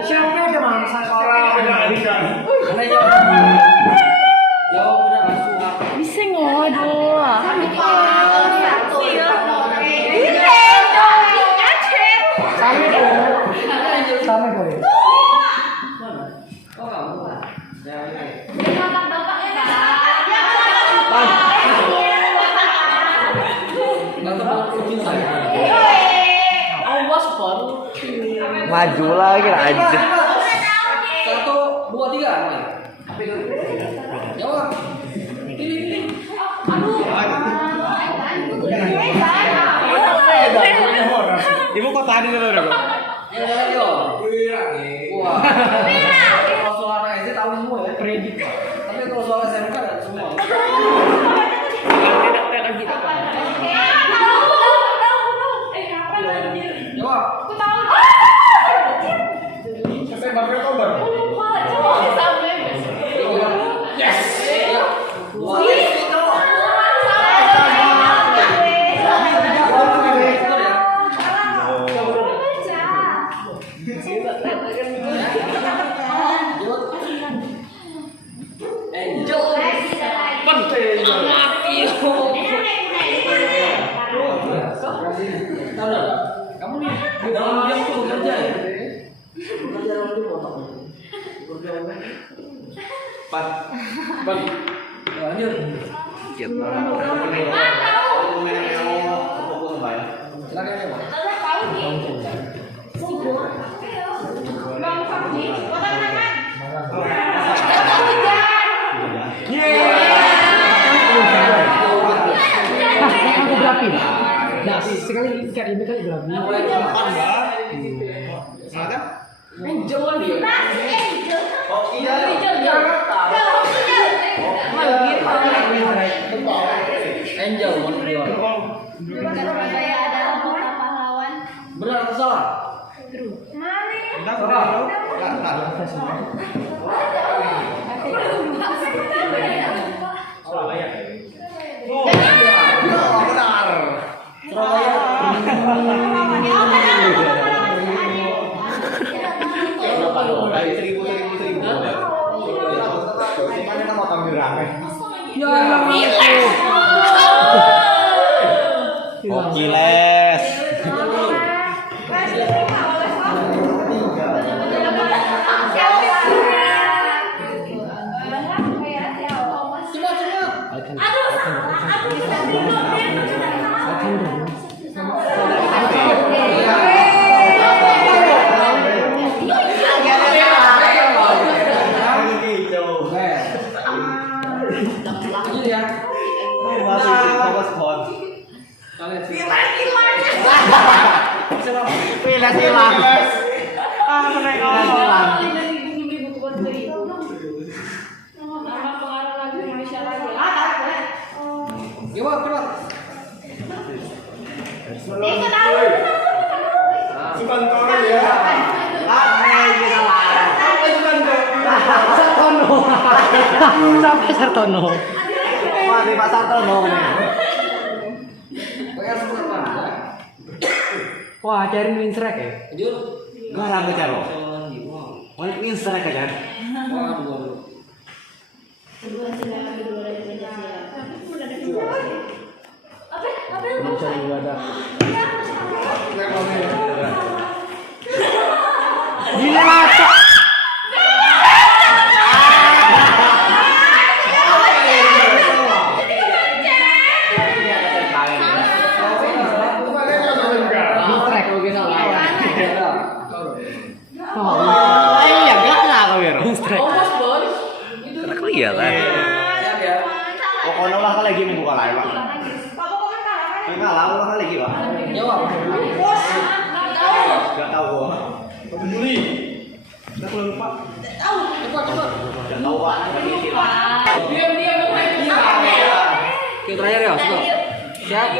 Siapa ada mangsa Mana jawab? Jawab benar langsung. Bisa ngobrol. Sama gue. Mana? Oh, kamu. Ya, ini. Nggak tahu kucing saya. Awas, Pak. Maju lagi lah aja. 1, 2, 3. Mulai. Jawab. Pilih. Ibu kok tadi dulu, Rok? Ayo. Wah. Kalau soal anak SD tahu semua ya. Tapi kalau soal SMK nggak semua. Jawab. Yes. Ya. Dua. Angel. Tahu nggak? Kamu nih di dalam dia tuh kerja ya. Kerja dalam dia otaknya. Kerja apa? Pan. Lanjut. Silakan ya, Pak. Berapi. Nah, sekali kayak ini kali berapi. Angel dia. Oh, iya. Angel. Surabaya adalah kota pahlawan. Benar atau salah? Giles. Lanjut ya. Kalian Pilih silang. Mereka silang. Jawab cepat. Sampai Sartono. Wah, di Pak Sartono nih. PR seberapa? Wah, cari Winsrek ya. Lanjut. Garang ke Caro. Wah, ini serek aja. Wah, dua. Kedua silakan kedua lagi. Indonesia juga ada. Gila masa. Iya, enggak kenapa, Bro? Ongkos, Bon. Karena kelihatan. Siap ya. Pokoknya ulah lagi minggu kalah, Pak. Kalah ulah lagi, Pak. Jawab. Enggak tahu gua. Peduli. Enggak boleh lupa. Tahu. Cepat. Enggak tahu, Pak. Diam iya. Yang terakhir ya, sudah. Siap.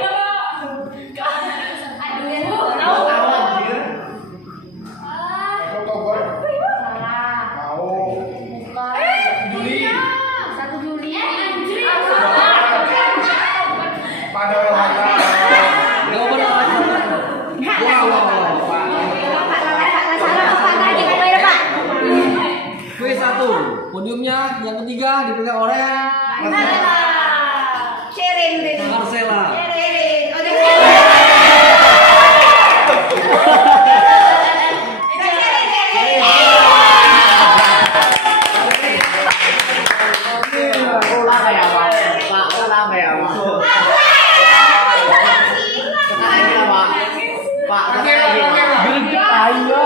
Quiz 1. Podiumnya yang ketiga dipegang oleh Marcella. Ulah kayak apa? Pak, ulah kayak apa? Sekarang ini apa? Pak, sekarang ini apa? Ayo,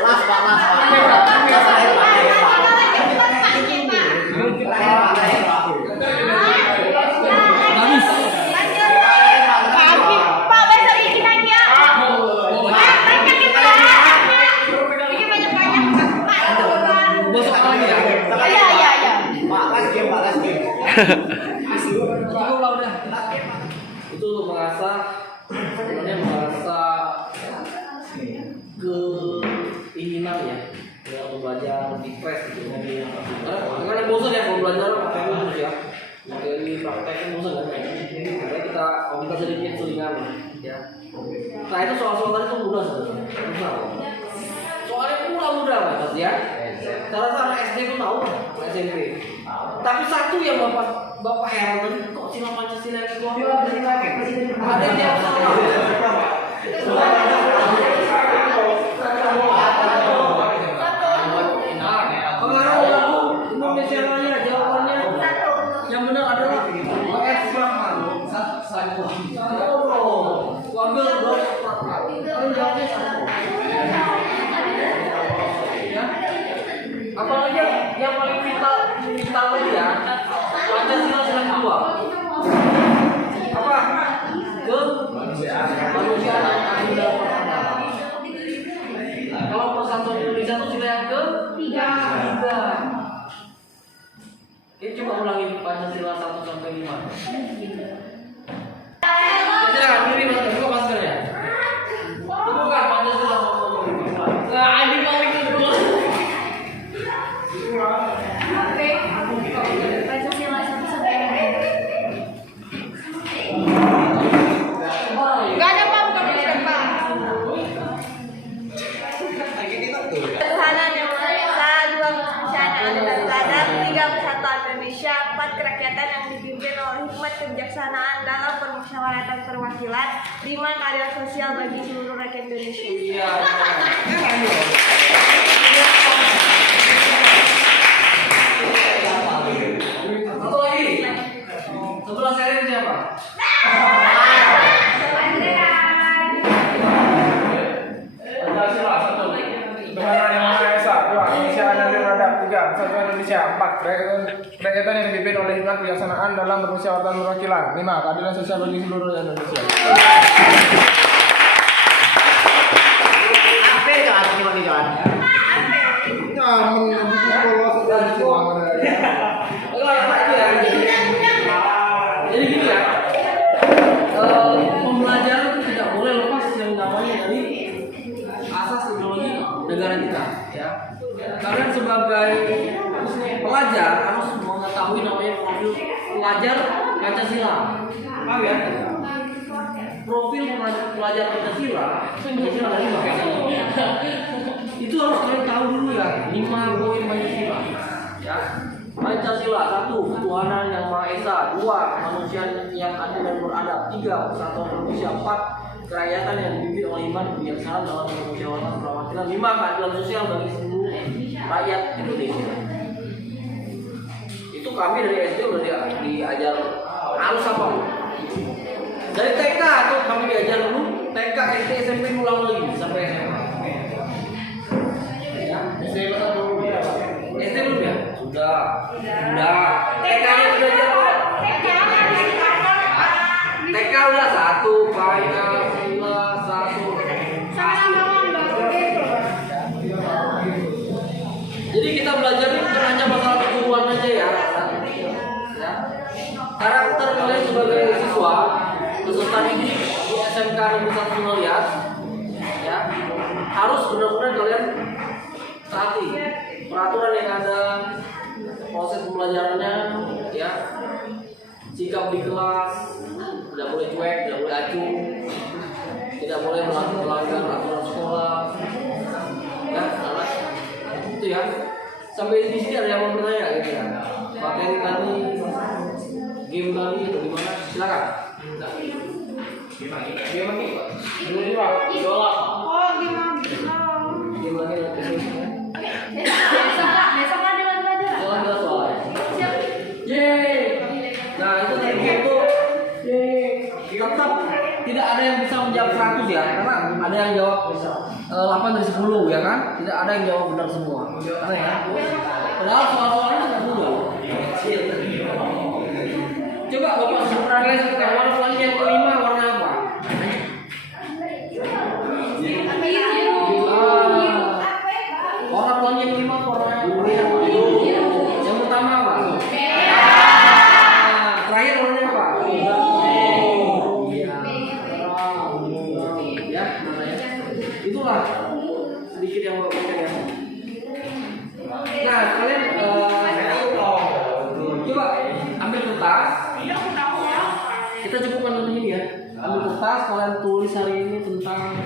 Las, Pak. Cukup lah udah. Itu untuk mengasah sebenarnya mengasah keinginan ya untuk belajar di fresh gitu. Karena bosan ya kalau belajar pakai terus ya. Materi prakteknya bosan kan. Karena kita sedikit selingan ya. Nah itu soal-soal tadi tuh mudah sebenarnya. Soalnya mudah banget ya. Cara SD itu tahu SMP. Tapi satu yang bapak heran tadi kok sila Pancasila yang keluar dari pakai. Ada yang salah. Pengaruh lagu Indonesia Raya jawabannya yang benar adalah OS Rahman. Ambil dong. Jawabnya satu. Ya. Apalagi yang paling vital tadi ya, Pancasila sila kedua. Apa? Kemanusiaan yang adil dan beradab. Kalau persatuan Indonesia itu sila yang ketiga. Ini coba ulangi Pancasila 1 sampai 5. Silakan beri buka maskernya. Itu bukan Pancasila 1 sampai 5. Nah, adil paling kedua. Pancasila 1 sampai 5. Gak ada Pak, bukan siapa. Ketuhanan yang Maha Esa, 2 kemanusiaan yang adil dan beradab, 3 persatuan Indonesia, 4 kerakyatan yang dipimpin oleh hikmat kebijaksanaan dalam permusyawaratan perwakilan, 5 keadilan sosial bagi seluruh rakyat Indonesia. Iya. Satu lagi. Sebelah saya siapa? Pancasila 1. Ketuhanan yang Maha Esa, 2 kemanusiaan yang adil dan beradab, 3 persatuan Indonesia, 4 kerakyatan yang dipimpin oleh hikmat kebijaksanaan dalam permusyawaratan perwakilan, 5 keadilan sosial bagi seluruh rakyat Indonesia. Apa itu artinya bagi jalan? Jadi gini ya, pembelajaran itu tidak boleh lepas yang namanya dari asas ideologi negara kita, ya. Karena sebagai pelajar harus mengetahui namanya profil pelajar Pancasila, paham ya? Profil pelajar Pancasila dari mana? Itu harus kalian tahu dulu ya, 5 poin Pancasila, ya. Pancasila satu, ketuhanan yang Maha Esa. Dua, manusia yang adil dan beradab. Tiga, persatuan manusia. Empat, kerakyatan yang dipimpin oleh iman kebijaksanaan dalam musyawarah perwakilan. Lima, keadilan sosial bagi seluruh rakyat Indonesia. Itu kami dari SD udah diajar harus apa? Dari TK tuh kami diajar dulu, TK, SD, SMP ulang lagi sampai SMA. Ya, SD belum ya? SD belum ya? Sudah. TK-nya udah ajar kok. TK udah 1, Paya, Sila, 1. Jadi kita belajar ini bukan hanya masalah keguruan aja ya. Karakter kalian sebagai siswa peserta didik di SMK Negeri 1 Sunolias ya harus benar-benar kalian taati peraturan yang ada, proses pembelajarannya ya, sikap di kelas tidak boleh cuek, tidak boleh acuh, tidak boleh melanggar aturan sekolah ya, salah itu ya. Sampai di sini ada yang mau bertanya gitu ya, materi tadi, game tadi atau gimana? Silakan. Game lagi. Game Pak. Idola. Oh, gimana? Game lagi. Besok kan dengan pelajaran. Soalnya soalnya. Siap. Yeay. Nah itu tadi itu. Yeay. Tetap tidak ada yang bisa menjawab 100 ya, karena ada yang jawab 8 dari 10 ya kan? Tidak ada yang jawab benar semua. Karena ya. Padahal soal-soalnya tidak mudah. Coba Bapak sebutkan lagi sekarang warna pelangi yang kelima warna apa? Warna pelangi yang kelima warna biru. Yang pertama apa? Terakhir warnanya apa? Iya. Ya, itulah sedikit yang Bapak berikan ya. Nah, kalian coba ambil kertas. Kita cukup menonton ini ya. Ambil kertas, kalian tulis hari ini tentang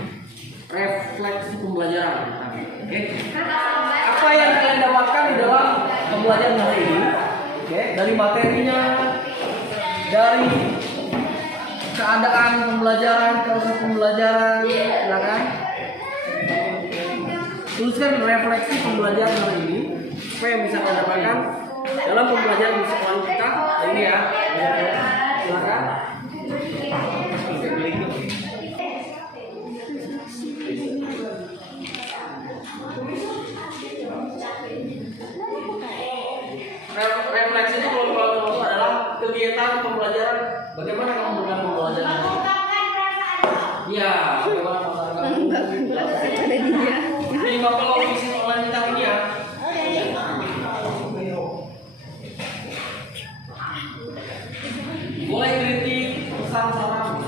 refleksi pembelajaran. Oke? Apa yang kalian dapatkan di dalam pembelajaran hari ini? Oke? Dari materinya, dari keadaan pembelajaran, proses pembelajaran, silakan. Tuliskan refleksi pembelajaran hari ini. Apa yang bisa kalian dapatkan dalam pembelajaran di sekolah kita? Ini ya. Silakan. Refleksi itu kalau adalah kegiatan pembelajaran. Bagaimana kamu menggunakan pembelajaran? Iya, bagaimana kamu? Ini bakal ofisi online kita ini ya. Boleh kritik, pesan, saran.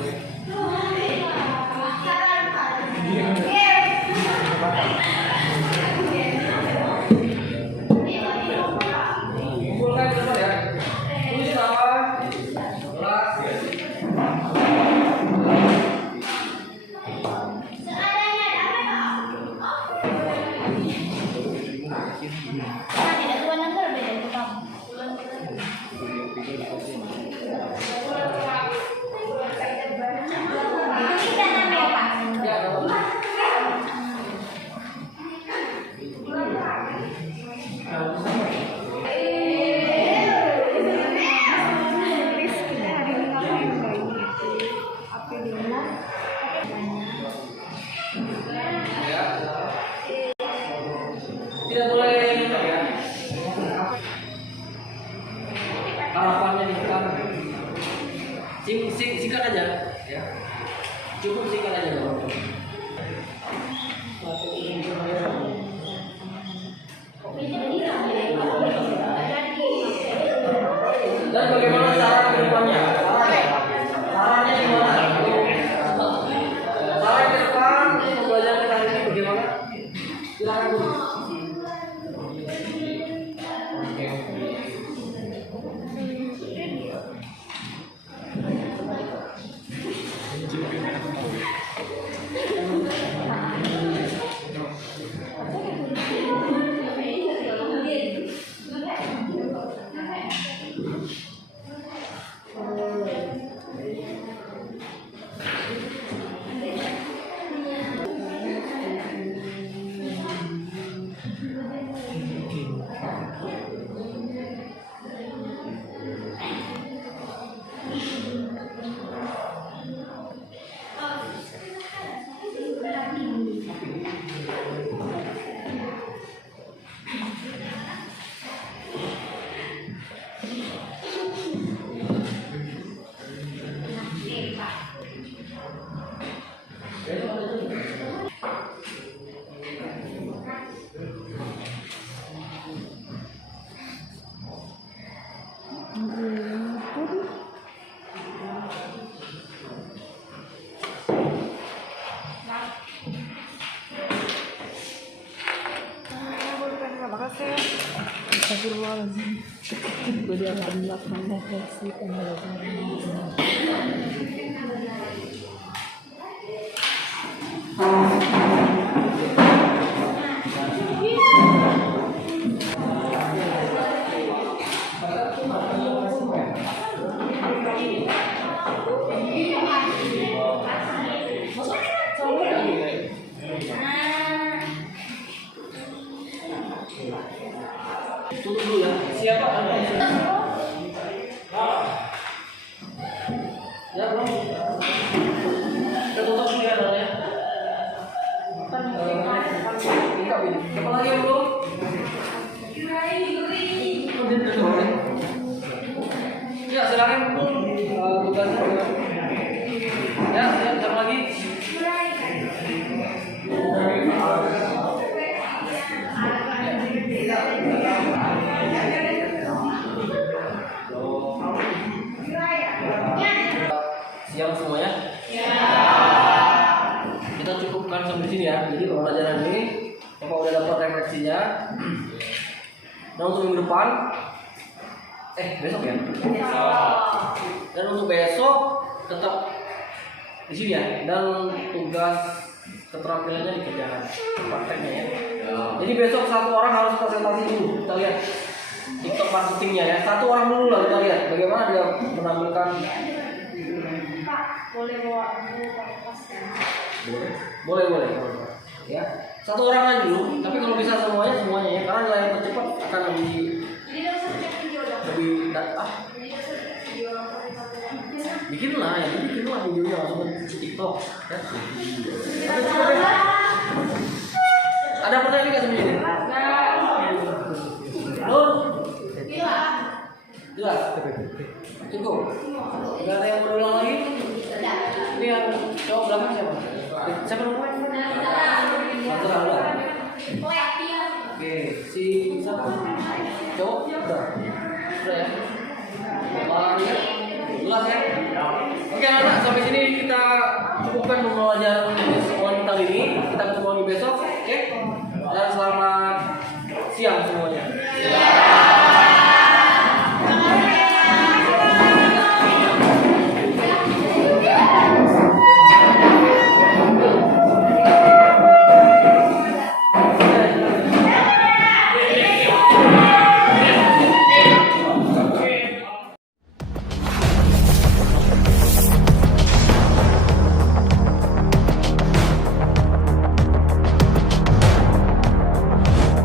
Kumpulkan semua ya. Tulis apa? Kelas. Tidak tuan yang berbeda itu kamu. Tidak boleh ya. Harapannya kita singkat aja ya. Cukup singkat aja dong. Dan bagaimana cara ke depannya? Caranya gimana? Cara ke depan pembelajaran kita ini bagaimana? Silakan dulu. Tutup dulu ya. Siapa? Ya belum. Kita tutup dulu ya namanya. Siapa lagi yang belum? Ya silakan tugasnya. Ya, siapa lagi? Siap semuanya? Ya. Kita cukupkan sampai sini ya. Jadi pembelajaran ini, Bapak udah dapat refleksinya. Dan untuk minggu depan, besok ya. Dan untuk besok tetap di sini ya. Dan tugas keterampilannya dikerjakan, prakteknya ya. Jadi besok satu orang harus presentasi dulu. Kita lihat TikTok marketingnya ya. Satu orang dulu lah kita lihat bagaimana dia menampilkan. Boleh bawa pas Boleh. Ya. Satu orang aja dulu, tapi kalau bisa semuanya ya. Karena nilai yang tercepat akan lebih bikinlah videonya langsung ke TikTok ya. Ada pertanyaan nggak sebenarnya? Nur? Jelas? Cukup? Nggak ada yang berulang lagi? Ini yang cowok belakang siapa? Siapa namanya? Udah. Oke, si siapa? Cowok? Udah ya? Jelas ya? Oke anak-anak, sampai sini kita cukupkan pembelajaran